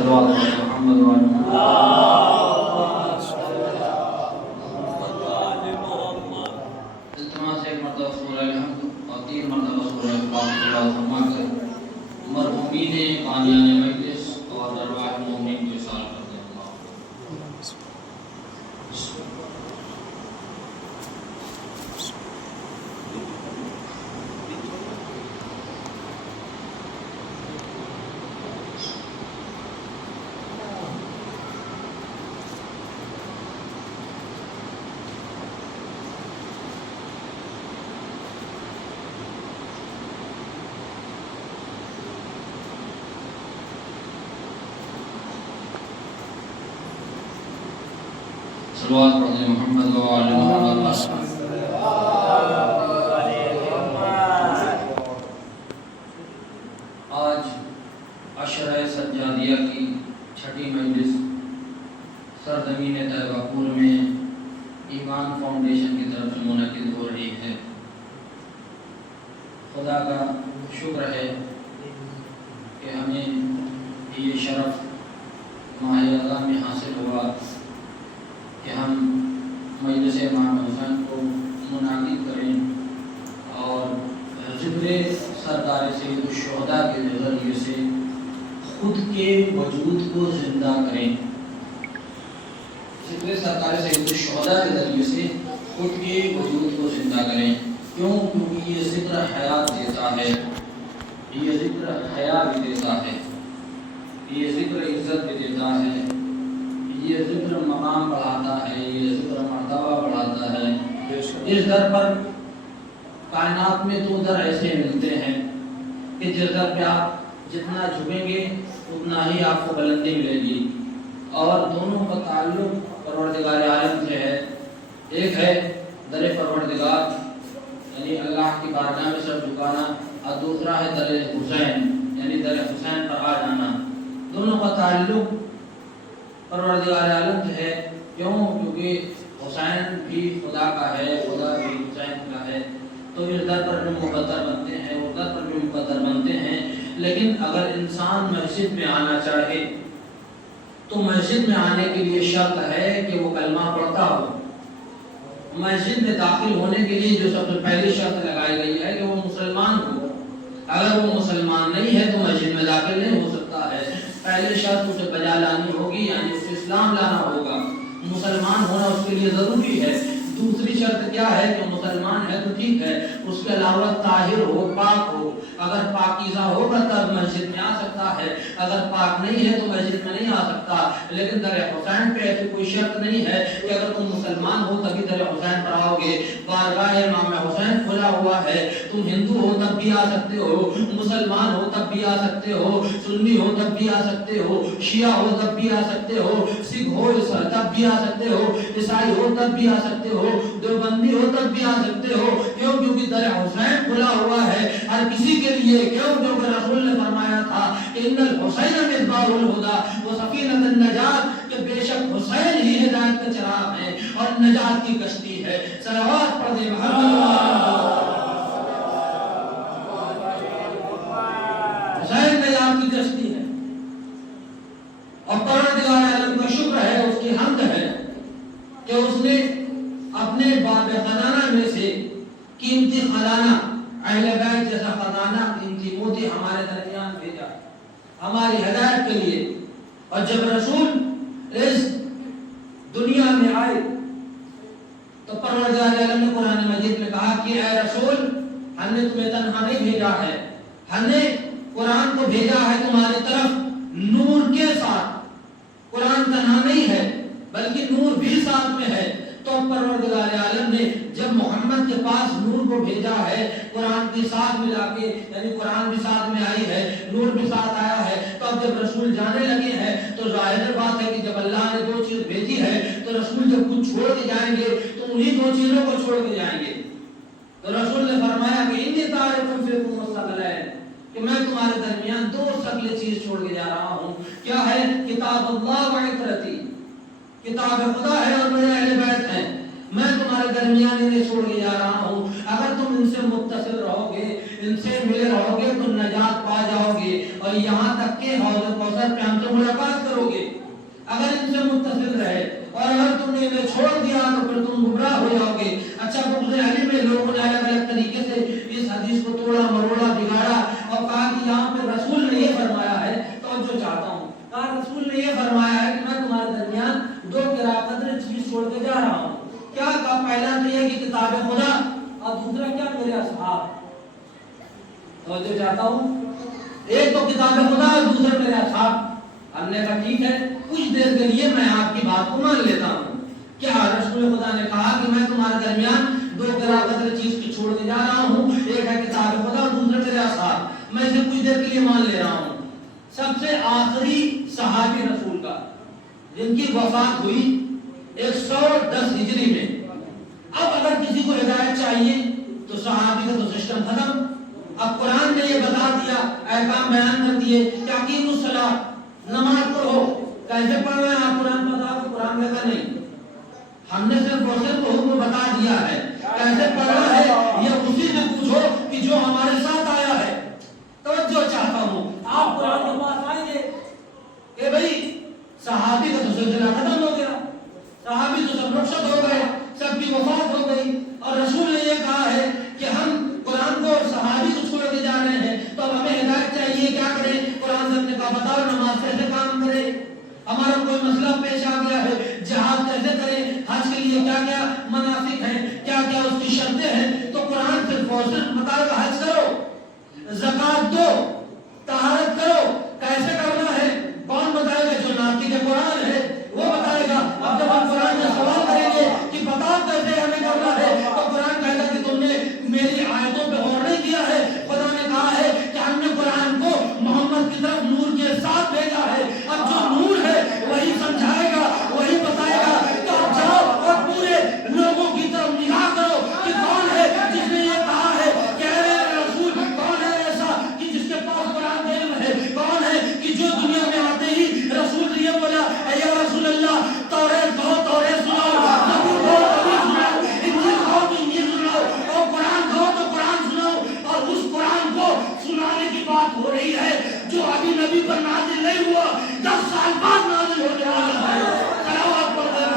صلوات محمد و التماس ایک مرتبہ سورہ الحمد اور 3 مرتبہ سورہ الفاتحہ فرما کر مرحومین قانیان مجلس اور ارواح مومنین کو اصال کرتے ہیں. صلوات پڑھیں محمد و آل محمد. آج عشرہ سجادیہ کی 6ٹھی مجلس سرزمین طیبہ پور میں ایمان فاؤنڈیشن کی طرف سے منعقد ہو رہی ہے. خدا کا شکر ہے کہ ہمیں یہ شرف ماہ رمضان میں حاصل ہوا کہ ہم مجلس امام حسین کو منعقد کریں اور ذکر سرکار سید الشہداء کے ذریعے سے خود کے وجود کو زندہ کریں. ذکر سرکار سید الشہداء کے ذریعے سے خود کے وجود کو زندہ کریں. کیوں؟ کیونکہ یہ ذکر حیات دیتا ہے، یہ ذکر حیا بھی دیتا ہے، یہ ذکر عزت بھی دیتا ہے، یہ ذکر مقام بڑھاتا ہے، یہ ذکر مرتبہ بڑھاتا ہے. اس در پر کائنات میں 2 در ایسے ملتے ہیں کہ جس در پہ آپ جتنا جھکیں گے اتنا ہی آپ کو بلندی ملے گی، اور دونوں کا تعلق پروردگار عالم سے ہے. ایک ہے در پروردگار یعنی اللہ کی بارگاہ میں سر جھکانا، اور دوسرا ہے در حسین یعنی در حسین پر آ جانا. دونوں کا تعلق پروردگار عالم سے ہے. کیوں؟ کیونکہ حسین بھی خدا کا ہے، خدا بھی حسین کا ہے. تو اس در پر بھی مقدر بنتے ہیں، اس در پر بھی مقدر بنتے ہیں. لیکن اگر انسان مسجد میں آنا چاہے تو مسجد میں آنے کے لیے شرط ہے کہ وہ کلمہ پڑھتا ہو. مسجد میں داخل ہونے کے لیے جو سب سے پہلی شرط لگائی گئی ہے کہ وہ مسلمان ہو. اگر وہ مسلمان نہیں ہے تو مسجد میں داخل نہیں ہو سکتا ہے. پہلے شرط اسے بجا لانی ہوگی، یعنی اسے اسلام لانا ہوگا. مسلمان ہونا اس کے لیے ضروری ہے. دوسری شرط کیا ہے کہ مسلمان ہے تو ٹھیک ہے، اس کے علاوہ طاہر ہو، پاک ہو. اگر پاکیزہ ہوگا تب مسجد میں آ سکتا ہے، اگر پاک نہیں ہے تو مسجد میں نہیں آ سکتا. لیکن در حسین پہ ایسی کوئی شرط نہیں ہے کہ اگر تم مسلمان ہو تبھی در حسین پر آؤ گے. بارگاہ امام حسین کھلا ہوا ہے. تم ہندو ہو تب بھی آ سکتے ہو، مسلمان ہو تب بھی آ سکتے ہو، سنی ہو تب بھی آ سکتے ہو، شیعہ ہو تب بھی آ سکتے ہو، سکھ ہو تب بھی آ سکتے ہو، عیسائی ہو تب بھی آ سکتے ہو، دیوبندی ہو تب بھی آ سکتے ہو. کیوں؟ کیونکہ در حسین کھلا ہوا ہے ہر کسی کے لیے. کیوں؟ کیونکہ رسول نے فرمایا تھا کہ ان الحسین مصباح الہدی و سفینۃ النجات، کہ بے شک حسین ہی ہدایت کا چراغ ہے اور نجات کی کشتی ہے. صلوات پڑھ دے محمد. حسین نجات کی کشتی ہے. اور پروردگار عالم کا شکر ہے، اس کی حمد ہے کہ اس نے اپنے باب خزانہ میں سے قیمتی خزانہ، اہل بیت جیسا خزانہ، قیمتی موتی ہمارے درمیان بھیجا ہماری ہدایت کے لیے. اور جب رسول اس دنیا میں آئے تو پروردگار عالم نے قرآن مجید میں کہا کہ اے رسول، ہم نے تمہیں تنہا نہیں بھیجا ہے، ہم نے قرآن کو بھیجا ہے تمہاری طرف نور کے ساتھ. قرآن تنہا نہیں ہے بلکہ نور بھی ساتھ میں ہے. تو پروردگار عالم نے جب محمد کے پاس نور کو بھیجا ہے، قرآن کے ساتھ ملا کے، یعنی قرآن بھی ساتھ میں آئی ہے، نور بھی ساتھ آیا ہے. تو اب جب رسول جانے لگے ہیں تو ظاہر بات ہے کہ جب اللہ نے 2 چیز بھیجی ہے تو رسول جب کچھ چھوڑ کے جائیں گے تو انہی 2 چیزوں کو چھوڑ کے جائیں گے. تو رسول نے فرمایا کہ انی تارکم فیکم الثقلین، کہ میں تمہارے درمیان 2 ثقل چیز چھوڑ کے جا رہا ہوں. کیا ہے؟ کتاب اللہ و عترتی، کتاب خدا ہے اور میرے اہل بیت ہیں. میں تمہارے درمیان انہیں چھوڑ کے جا رہا ہوں، اگر تم ان سے متصل رہو گے، ان سے ملے رہو گے تو نجات پا جاؤ گے، اور یہاں تک کہ حوض کوثر پہ ہم سے ملاقات کرو گے۔ اگر ان سے متصل رہے، اور اگر تم نے انہیں چھوڑ دیا تو پھر تم گمراہ ہو جاؤ گے۔ اچھا، بغض علی میں لوگوں نے الگ الگ طریقے سے اس حدیث کو توڑا مروڑا بگاڑا اور کہا کہ یہاں پہ رسول نے یہ فرمایا ہے، توجہ چاہتا ہوں، کہا رسول نے یہ فرمایا ہے کہ میں تمہارے درمیان دو قدر چیز چھوڑ کے جا رہا ہوں۔ کیا کہا؟ پہلا تو یہ کہ کتاب خدا، اور دوسرا کیا؟ میرے اصحاب۔ توجہ چاہتا ہوں، ایک تو کتاب خدا اور دوسرا میرے اصحاب۔ ہم نے کہا ٹھیک ہے، کچھ دیر کے لیے میں آپ کی بات کو مان لیتا ہوں۔ کیا رسول خدا نے کہا کہ میں تمہارے درمیان دو قدر چیز کی چھوڑ کے جا رہا ہوں، ایک ہے کتاب خدا اور دوسرا میرے اصحاب، میں اسے کچھ دیر کے لیے مان لے رہا ہوں۔ سب سے آخری صحابی رسول کا جن کی وفات ہوئی 110 ہجری میں۔ اب اگر کسی کو ہدایت چاہیے تو صحابی کا تو سسٹم ختم۔ اب قرآن نے یہ بتا دیا، احکام بیان کر دیے کہ اقیموا الصلاۃ، نماز پڑھو۔ کیسے پڑھنا ہے؟ آپ قرآن بتا دو، قرآن کہتا نہیں، ہم نے صرف اور صرف حکم بتا دیا ہے۔ کیسے پڑھنا ہے یہ اسی سے پوچھو کہ جو ہمارے ساتھ آیا ہے۔ توجہ چاہتا ہوں، آپ قرآن کے پاس آئیں گے کہ بھئی صحابی کا تو سلسلہ ختم ہو گیا، صحابی تو سب رخصت ہو گئے، سب کی وفات ہو گئی، اور رسول نے یہ کہا ہے کہ ہم قرآن کو اور صحابی کو چھوڑ کے جا رہے ہیں، تو اب ہمیں ہدایت چاہیے، کیا کریں؟ قرآن سے ہم نے کہا بتاؤ نماز کیسے کام کرے، ہمارا کوئی مسئلہ پیش آ گیا ہے، جہاد کیسے کریں، حج کے لیے کیا کیا مناسک ہیں، کیا کیا اس کی شرطیں ہیں، تو قرآن صرف اور صرف بتائے گا حج کرو، زکوٰۃ دو، طہارت کرو، کیسے کرنا ہے کون بتائے گا؟ جو ناطق قرآن ہے وہ بتائے گا۔ اب جب ہم قرآن سے سوال کریں گے کہ بتاؤ کیسے ہمیں کرنا ہے، تو قرآن کہے گا کہ تم نے میری آیتوں پہ غور نہیں کیا ہے۔ خدا نے کہا ہے کہ ہم نے قرآن کو محمد کی طرف نور کے ساتھ بھیجا ہے، اب جو نور ہے وہی سمجھائے گا، وہی بتائے گا۔ تو اب جاؤ اور پورے لوگوں کی طرف نگاہ کرو کہ کون ہے جس نے یہ کہا ہے کہ اے رسول، کون ہے ایسا کہ جس کے پاس قرآن کا علم ہے، کون ہے کہ جو دنیا میں آتے ہی رسول نے یہ بولا اے یا رسول اللہ، توریت کہو توریت سناؤ، زبور کہو زبور سناؤ، انجیل کہو تو انجیل سناؤ، اور قرآن کہو تو قرآن سناؤ۔ اور اس قرآن کو سنانے کی بات ہو رہی ہے جو ابھی نبی پر نازل نہیں ہوا، 10 سال بعد نازل ہونے والا ہے۔ صلوات پڑھ دیں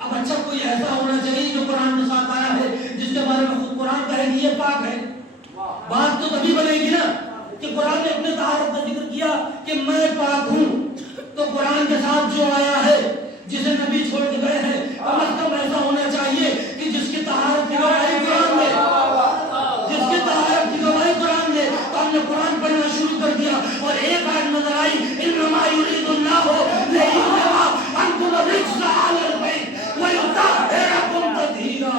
اب اچھا کوئی ایسا ہونا چاہیے جو قرآن کے ساتھ آیا ہے جس کے بارے میں خود قرآن کہے کہ یہ پاک ہے. بات تو تبھی بنے گی نا کہ قرآن نے اپنے طہارت کا ذکر کیا کہ میں پاک ہوں. تو قرآن کے ساتھ جو آیا ہے جسے نبی چھوڑ کے گئے ہیں کم از کم ایسا ہونا چاہیے کہ جس کی طہارت کی گواہی قرآن دے, جس کی طہارت کی گواہی قرآن دے. تو ہم نے قرآن پڑھنا شروع کر دیا اور ایک آیت نظر آئی انما یرید اللہ لیذهب عنکم الرجس اہل البیت ویطہرکم تطہیرا.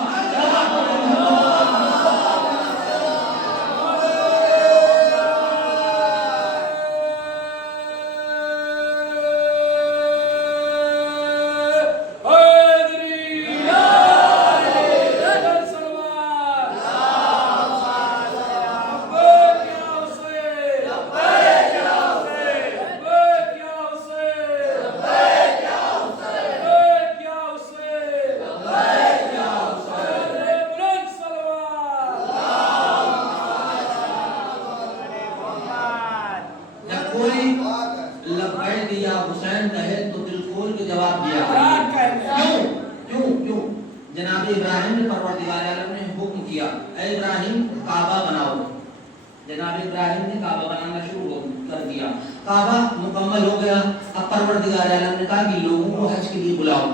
جناب ابراہیم نے پروردگار عالم نے حکم کیا اے ابراہیم کعبہ بناؤ. جناب ابراہیم نے کعبہ بنانا شروع کر دیا. کعبہ مکمل ہو گیا. اب پروردگار عالم نے کہا کہ لوگوں کو حج کے لیے بلاؤ.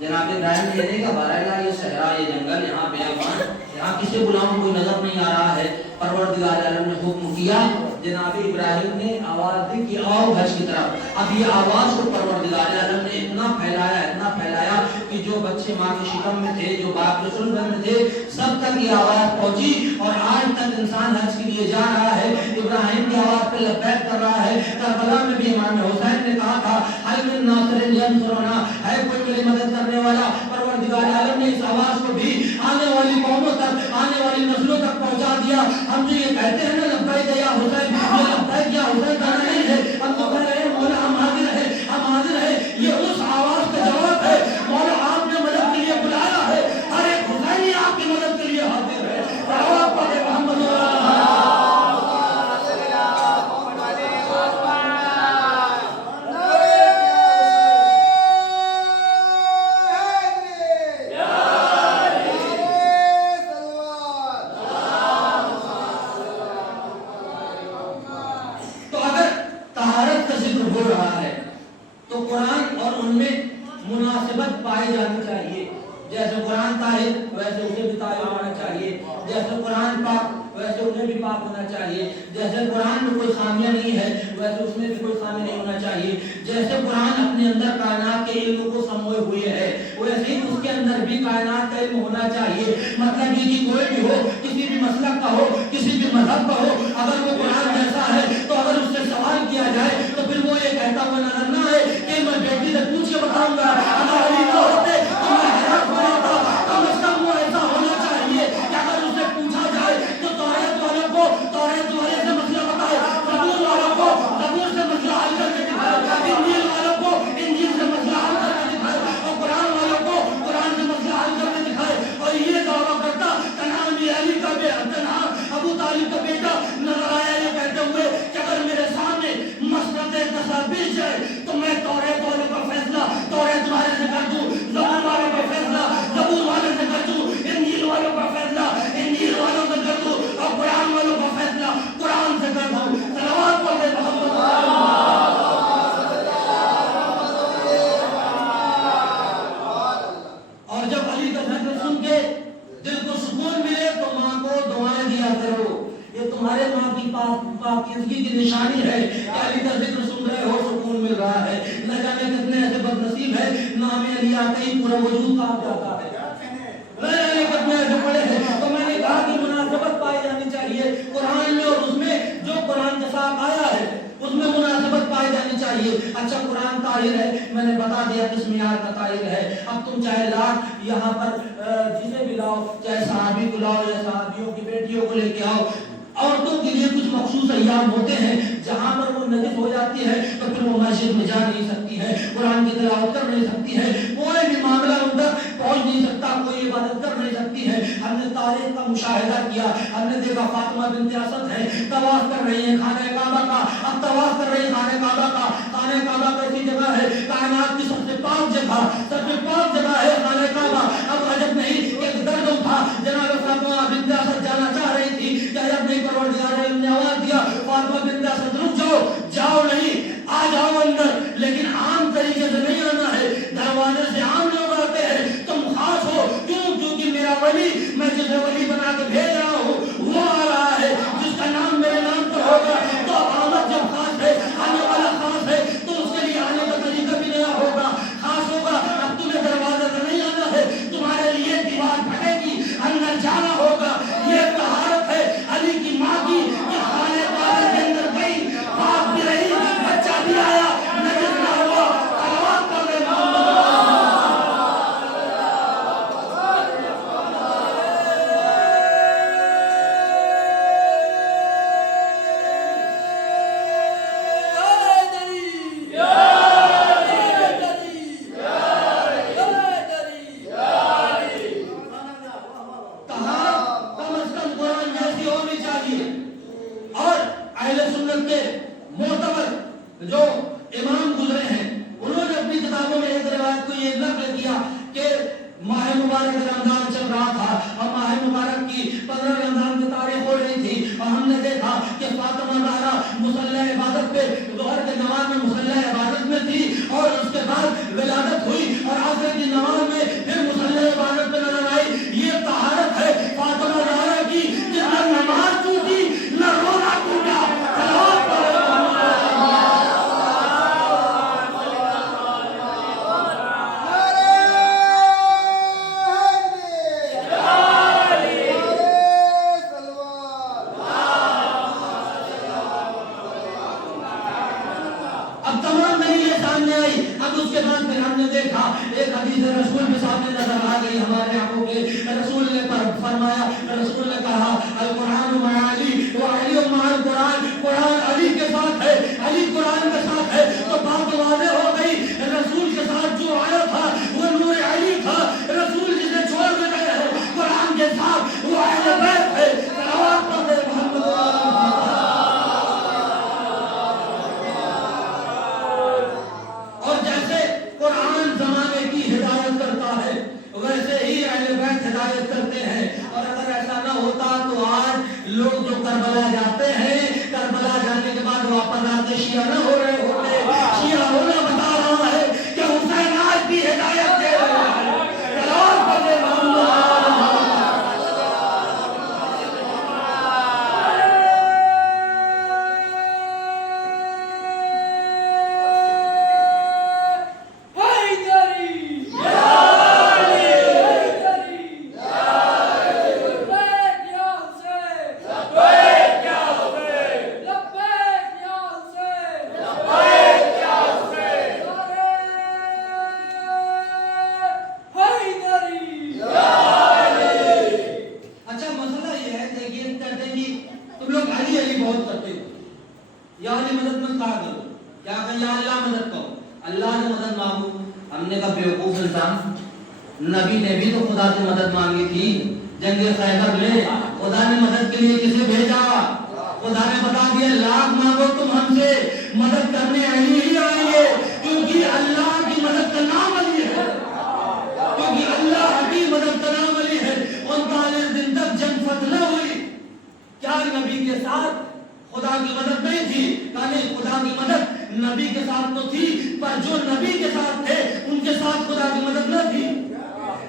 جناب ابراہیم نے دیکھا بارہ یہ صحرا یہ جنگل یہاں بیابان یہاں کسے بلاؤں کوئی نظر نہیں آ رہا ہے. پروردگار عالم نے حکم کیا. جناب ابراہیم نے آواز دی کہ آؤ حج کی طرف. اب یہ آواز کو پروردگار عالم نے اتنا پھیلایا کہ جو بچے ماں کے شکم میں تھے جو باپ کے سلب میں تھے سب تک یہ آواز پہنچی اور آج تک انسان حج کے لیے جا رہا ہے. ابراہیم کی آواز پہ لبیک کر رہا ہے. کربلا میں بھی امام حسین نے کہا تھا حل من ناصر ینصرنا, ہے کوئی میری مدد کرنے والا. پروردگار عالم نے اس آواز کو بھی آنے والی قوموں تک آنے والی نسلوں تک پہنچا دیا. ہم جو یہ کہتے ہیں نا لبیک یا حسین, یہ لبیک یا حسین کا نہیں ہے. ہم تو کہہ رہے ہیں مولا ہم حاضر ہے. یہ اس آواز کا جواب ہے. مولا آپ نے مدد کے لیے بلایا ہے. ہر ایک حسینی آپ کی مدد کے لیے حاضر ہے. آواز پڑھے محمد پائی جانی چاہیے. جیسے قرآن طاہر ویسے اسے بھی طاہر ہونا چاہیے. جیسے قرآن پاک ویسے انہیں بھی پاک ہونا چاہیے. جیسے قرآن میں کوئی خامیاں نہیں ہے ویسے اس میں بھی کوئی خامی نہیں ہونا چاہیے. جیسے قرآن اپنے اندر کائنات کے علم کو سموئے ہوئے ہے ویسے ہی اس کے اندر بھی کائنات کا علم ہونا چاہیے. مطلب یہ کہ کوئی بھی ہو کسی بھی مسلک کا ہو کسی بھی مذہب کا ہو اگر وہ قرآن جیسا ہے تو اگر اس سے سوال کیا جائے تو پھر وہ یہ کہتا ہوا نظر نہ آئے کہ میں بیٹی سے پوچھ کے بتاؤں گا اگر علی نہ ہوتے تو میں حیرت ہو رہا تھا. کم از کم وہ ایسا ہونا چاہیے کہ اگر اسے پوچھا جائے تو توریت والوں کو توریت والے سے مسئلہ بتائے, زبور والوں کو زبور سے مسئلہ حل کر کے دکھائے, انجیل والوں کو انجیل سے مسئلہ حل کر کے دکھائے اور قرآن والوں کو قرآن سے مسئلہ حل کر کے دکھائے. اور یہ دعویٰ کرتا تنہا علی کا تنہا ابو طالب کا بیٹا نظر آیا یہ کہتے ہوئے کہ اگر میرے سامنے مسئلہ تصابیر جائے تو میں توریت والوں کا فیصلہ توریت والے سے کر دوں, زبور والوں کا فیصلہ زبور والے سے کر دوں, انجیل والوں کا فیصلہ انجیل والوں سے کر دوں اور قرآن والوں کا فیصلہ قرآن سے کر دوں. صلوات پڑھے محمد. اور جب علی کا ذکر سن کے دل کو سکون ملے تو ماں کو دعائیں دیا کرو. یہ تمہارے ماں کی پاکیزگی کی نشانی ہے کہ علی کا ذکر سن رہے ہو سکون مل رہا ہے. نہ جانے کتنے ایسے بد نصیب ہے نام علی آتے ہی پورا وجود کاپ جاتا ہے. میں نے کتنے ایسے پڑھے ہیں تو میں نے کہا کہ مناسبت پائی جانی چاہیے قرآن میں اور اس میں جو قرآن کے ساتھ آیا ہے اس میں مناسبت پائی جانی چاہیے. اچھا قرآن طاہر ہے میں نے بتا دیا کس معیار کا طاہر ہے. اب تم چاہے لاکھ یہاں پر جسے بھی لاؤ چاہے صحابی کو لاؤ یا صحابیوں کی بیٹیوں کو لے کے آؤ. عورتوں کے لیے کچھ مخصوص ایام ہوتے ہیں جہاں پر وہ نجس ہو جاتی ہے تو پھر وہ مسجد میں جا نہیں سکتی ہے, قرآن کی تلاوت کر نہیں سکتی ہے, کوئی بھی معاملہ ان تک پہنچ نہیں سکتا, کوئی عبادت کر نہیں سکتی ہے. ہم نے تاریخ کا مشاہدہ کیا, ہم نے دیکھا فاطمہ بنت اسد ہے طواف کر رہی ہیں خانہ کعبہ کا. اب طواف کر رہی ہیں خانہ کعبہ کا. خانہ کعبہ ایسی جگہ ہے کائنات کی سب سے پاک جگہ ہے لیکن عام طریقے سے نہیں آنا ہے، دروازے سے عام لوگ آتے ہیں، تم خاص ہو، کیوں؟ کیونکہ میرا ولی، میں جسے ولی بنا کے بھیج رہا ہوں وہ آ رہا ہے جس کا نام میرے نام پر ہوگا، تو اب آمد جب خاص ہے، آنے والا خاص ہے، تو اس کے لیے آنے کا طریقہ بھی نیا ہوگا، خاص ہوگا۔ اب تمہیں دروازے سے نہیں آنا ہے، تمہارے لیے دیوار پھٹے گی، اندر جانا ہوگا۔ یہ طہارت ہے علی کی ماں کی کہ خانے کعبہ کے اندر گئی، باپ بھی رہی، بچہ بھی آیا، نجس نہ ہوا، صلوات پڑھ رہے محمد۔ جو امام گزرے ہیں انہوں نے اپنی کتابوں میں ایک روایت کو یہ نقل کیا کہ ماہ مبارک رمضان چل رہا تھا اور ماہ مبارک کی 15 رمضان کی تاریخ ہو رہی تھی، اور ہم نے دیکھا کہ فاطمہ زہرا مصلی عبادت پہ ظہر کے نماز میں مصلی عبادت میں تھی، اور اس کے بعد ولادت ہوئی اور عصر کی نماز میں پھر مصلی عبادت پہ نظر آئی۔ یہ طہارت ہے فاطمہ زہرا کی کہ نہ نماز ٹوٹی نہ روزہ ٹوٹا۔ صلوات پڑھ رہے اس کے بعد پھر ہم نے دیکھا ایک حدیث رسول بھی سامنے نظر آ گئی ہمارے آنکھوں کے۔ رسول نے فرمایا، رسول نے کہا القرآن مع علی وعلی مع القرآن، قرآن علی کے ساتھ ہے، علی قرآن کے ساتھ ہے۔ تو بات واضح ہو گئی، رسول کے ساتھ جو آیا تھا وہ نور علی تھا، رسول جسے چھوڑ کے گئے ہیں قرآن کے ساتھ وہ اہل بیت ہے۔ صلوات پڑھتے محمد۔ ویسے ہی اہل بیت ہدایت کرتے ہیں، اور اگر ایسا نہ ہوتا تو آج لوگ جو کربلا جاتے ہیں، کربلا جانے کے بعد واپس آتے شیعہ نہ ہو رہے ہوتے۔ شیعہ ہونا بتا رہا ہے کہ حسین آج بھی ہدایت دے رہے ہیں۔ صلوات پڑھے محمد۔ نبی نے بھی تو خدا سے مدد مانگی تھی، جنگ خیبر میں خدا نے مدد کے لیے کسے بھیجا؟ خدا نے بتا دیا لاکھ مانگو تم ہم سے، مدد کرنے علی ہی آئیں گے، کیونکہ اللہ کی مدد کا نام علی ہے، کیونکہ اللہ کی مدد کا نام علی ہے۔ 39 دن تک جنگ فتح نہ ہوئی، کیا نبی کے ساتھ خدا کی مدد نہیں تھی؟ نہیں، خدا کی مدد نبی کے ساتھ تو تھی، پر جو نبی کے ساتھ تھے ان کے ساتھ خدا کی مدد نہ تھی،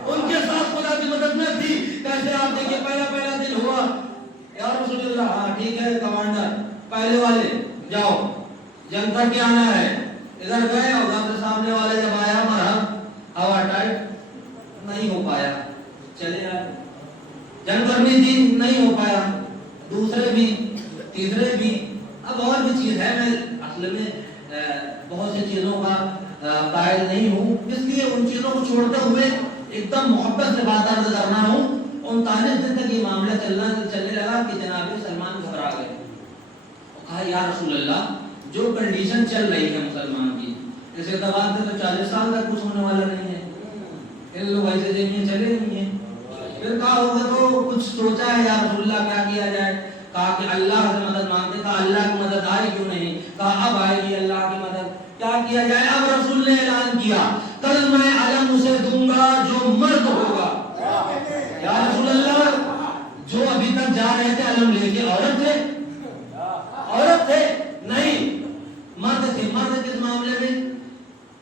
ان کے ساتھ خدا کی مدد نہ تھی۔ کیسے آپ دیکھیں پہلا دن ہوا، یا رسول اللہ، ہاں ٹھیک ہے کمانڈر، پہلے والے جاؤ جنگ کر کے آنا ہے، ادھر گئے اور ادھر سامنے والے جب آیا مرحب ہوا ٹائٹ، نہیں ہو پایا، چلے آئے، جنگ کرنی تھی نہیں ہو پایا، دوسرے بھی تیسرے بھی۔ اب اور بھی چیز ہے، میں اصل میں بہت سی چیزوں کا قائل نہیں ہوں، اس لیے ان چیزوں کو چھوڑتے ہوئے ایک دم محبت سے بات عرض کرنا ہوں۔ 39 دن تک یہ معاملہ چلنے لگا کہ جناب سلمان گھبرا گئے، کہا یا رسول اللہ جو کنڈیشن چل رہی ہے مسلمان کی، ایسے دبا سے تو 40 سال تک کچھ ہونے والا نہیں ہے، ان لوگ ایسے دیکھیں چلے نہیں ہیں۔ پھر کہا ہوگا تو کچھ سوچا ہے یا رسول اللہ کیا کیا جائے؟ کہا کہ اللہ سے مدد مانگتے، کہا اللہ کی مدد آئی کیوں نہیں؟ کہا اب آئے گی اللہ کی مدد، کیا کیا جائے؟ اب رسول نے اعلان کیا کل میں علم اسے دوں گا جو مرد ہوگا۔ یا رسول اللہ جو ابھی تک جا رہے تھے علم لے کے عورت تھے؟ عورت تھے؟ نہیں، مرد تھے۔ مرد کس معاملے میں؟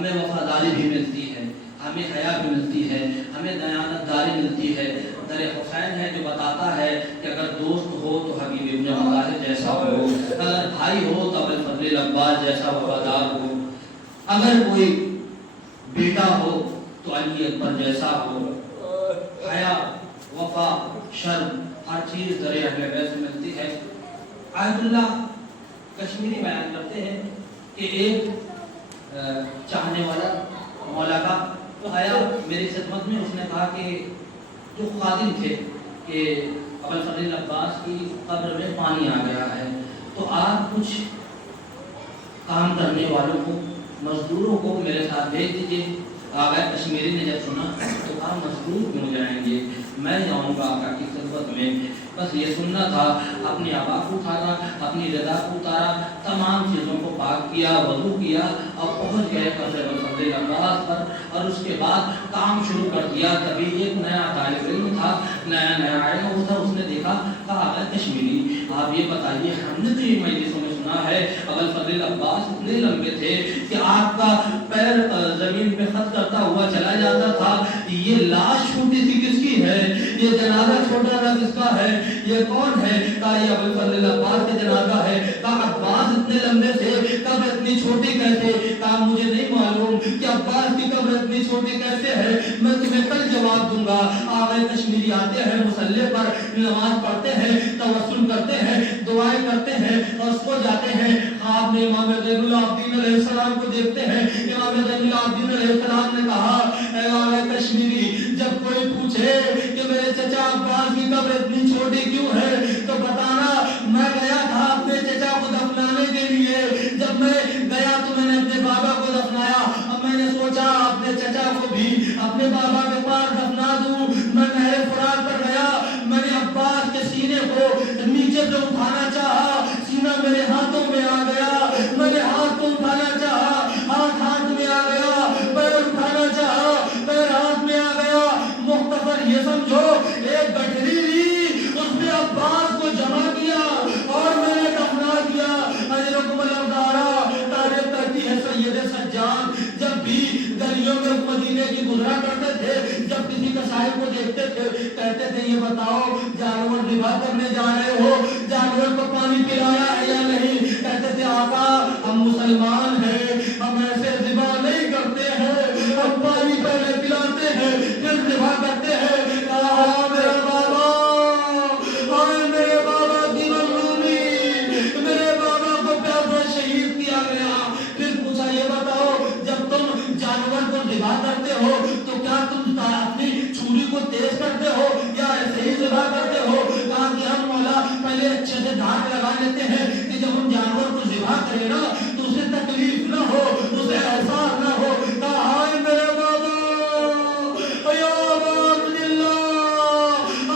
ہمیں وفاداری بھی ملتی ہے، ہمیں حیا بھی ملتی ہے، ہمیں دیانت داری ملتی ہے۔ در حسین ہے جو بتاتا ہے کہ اگر دوست ہو تو حبیب ابن مظاہر جیسا ہو، اگر بھائی ہو تو ابوالفضل العباس جیسا وفادار ہو، اگر کوئی بیٹا ہو تو علی اکبر جیسا ہو۔ حیا، وفا، شرم، ہر چیز در اہل بیت سے ملتی ہے۔ آیت اللہ کشمیری بیان کرتے ہیں کہ ایک چاہنے والا مولا کا تو آیا میری خدمت میں، اس نے کہا کہ جو خادم تھے کہ ابوالفضل العباس کی قبر میں پانی آ گیا ہے، تو آپ کچھ کام کرنے والوں کو، مزدوروں کو میرے ساتھ بھیج دیجیے۔ آقا کشمیری نے جب سنا تو کہا مزدور کیوں جائیں گے، میں جاؤں گا آقا کی خدمت میں، بس یہ سننا تھا۔ اپنی آبا کو اتارا، اپنی رضا کو اتارا، تمام چیزوں کو پاک کیا، وضو کیا اور پہنچ گئے قبر ابوالفضل العباس پر، اور اس کے بعد کام شروع کر دیا۔ تبھی ایک نیا طالب علم تھا، نیا آیا ہوا تھا، اس نے دیکھا، کہا آقا کشمیری آپ یہ بتائیے، ہم نے تو یہ مجلسوں میں سنا ہے ابوالفضل العباس اتنے لمبے تھے کہ آپ کا پیر زمین پہ خط کرتا ہوا چلا جاتا تھا، یہ لاش چھوٹی سی کس کی ہے، یہ جنازہ چھوٹا سا کس کا ہے، یہ کون ہے؟ کہا یہ ابوالفضل العباس کا جنازہ ہے۔ کہا عباس اتنے لمبے تھے، قبر اتنی چھوٹی کیسے؟ کہا مجھے نہیں معلوم کہ عباس کی قبر اتنی چھوٹی کیسے ہے، میں تمہیں کل جواب دوں گا۔ آقا کشمیری آتے ہیں مصلی پر، نماز پڑھتے ہیں، توسل کرتے ہیں، دعائیں کرتے ہیں اور سو جاتے ہیں۔ خواب میں امام زین العابدین علیہ السلام کو دیکھتے ہیں۔ امام زین العابدین علیہ السلام نے کہا اے آقا کشمیری، جب کوئی پوچھے کہ میرے چچا عباس کی قبر اتنی چھوٹی کیوں ہے تو بتانا میں گیا تھا اپنے چچا کو دفنانے کے لیے، جب میں گیا تو میں نے اپنے بابا کو دفنایا، اب میں نے سوچا اپنے چچا کو بھی اپنے بابا کے پاس دفنا دوں۔ میں نہر فرات پر گیا، میں نے عباس کے سینے کو نیچے سے اٹھانا چاہا، سینہ میرے ہاتھوں میں آ گیا، میں نے ہاتھ کو اٹھانا چاہا، ہاتھ میں آ گیا، پیر اٹھانا چاہا، پیر ہاتھ میں آ گیا۔ مختصر یہ سمجھو ایک گٹھری لی، اس نے عباس کو جمع کیا اور میں نے دفنا کیا۔ اجرکم اللہ تعالی تعریف کرتی ہے سید سجاد، جب بھی گلیوں میں مدینے کی گزرا کرتے تھے، جب کسی کا صاحب کو دیکھتے تھے کہتے تھے یہ بتاؤ جانور ذبح کرنے جا رہے ہو، جانور کو پانی پلایا ہے یا نہیں؟ کہتے تھے آقا ہم مسلمان ہیں، ہم ایسے ذبح نہیں کرتے ہیں، ہم پانی پہلے پلاتے ہیں پھر ذبح کرتے ہیں۔ کہا میرا بابا، آئے میرے بابا کی مظلومی، میرے بابا کو پیاسا شہید کیا گیا۔ پھر پوچھا یہ بتاؤ جب تم جانور کو ذبح کرتے ہو تو کیا تم اپنی چھری کو تیز کرتے ہو یا ایسے ہی ذبح کرتے ہو؟ کہا کہ ہم مولا پہلے اچھے سے دھاگ لگا لیتے ہیں کہ جب ہم جانور کو ذبح کریں نا تو اسے تکلیف نہ ہو، اسے احساس نہ ہو۔ کہا ہائے میرے بابا، یا عبداللہ،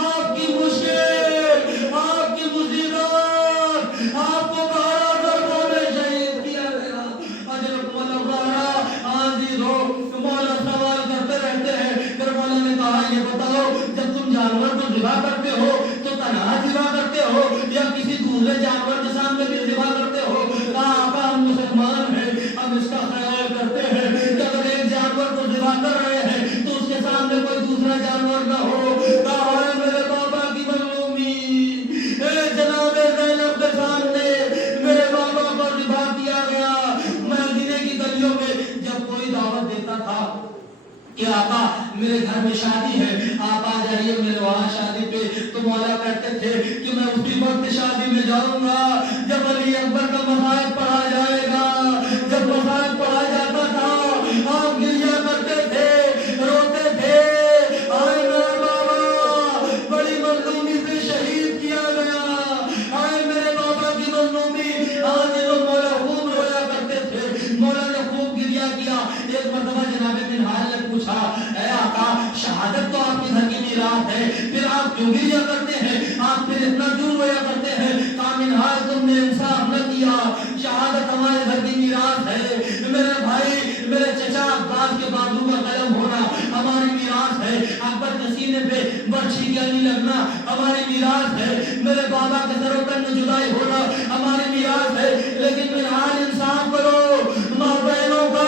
آپ کی مشکل، آپ کی مصیبت، آپ کو 12 ضربوں میں شہید کیا گیا۔ اجرکم اللہ تعالی عزیز ہو، مولا سوال کرتے رہتے ہیں۔ پھر مولا نے کہا یہ بتاؤ جب تم جانور کو ذبح کرتے ہو تو تنہا ذبح کرتے ہو یا کسی دوسرے جانور کے سامنے بھی ذبح کرتے ہو؟ کہا آقا ہم مسلمان ہیں، ہم اس کا خیال کرتے ہیں کہ اگر ایک جانور کو ذبح کر رہے ہیں تو اس کے سامنے کوئی دوسرا جانور نہ ہو۔ کہا ہے میرے بابا کی مظلومی، اے جناب زینب کے سامنے میرے بابا کو ذبح کیا گیا۔ مدینے کی گلیوں میں جب کوئی دعوت دیتا تھا کہ آقا میرے گھر میں شادی ہے، آپ آ جائیے میرے وہاں شادی پہ، تو مولا کہتے تھے کہ میں اسی وقت شادی میں جاؤں گا جب علی اکبر کا مصائب پڑھا جائے گا۔ جب مصائب پڑھا جاتا تھا آپ گریہ کرتے تھے، روتے تھے، آئے میرے بابا بڑی مظلومی سے شہید کیا گیا، آئے میرے بابا کی مظلومی۔ آج وہ مولا خوب رویا کرتے تھے، مولا نے خوب گریہ کیا۔ ایک مرتبہ جناب منہال نے پوچھا اے آقا شہادت تو آپ کے گھر کی میراث ہے، پھر آپ کیوں گریہ کرتے ہیں، آپ پھر اتنا کیوں رویا کرتے ہیں؟ کہا منہال تم نے انصاف نہ کیا، شہادت ہمارے گھر کی میراث ہے، میرے بھائی میرے چچا عباس کے بازو کا قلم ہونا ہماری میراث ہے، اکبر کے سینے پہ برچھی کا نہیں لگنا ہماری میراث ہے، میرے بابا کے سر و تن میں جدائی ہونا ہماری میراث ہے۔ لیکن منہال انصاف کرو، ماں بہنوں کا،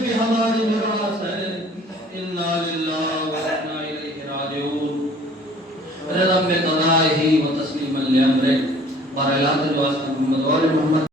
بھی ہماری میراث ہے انا للہ و انا الیہ راجعون رضا بقضائہ و تسلیما لامرہ اور اللہ تعالی محمد و آل محمد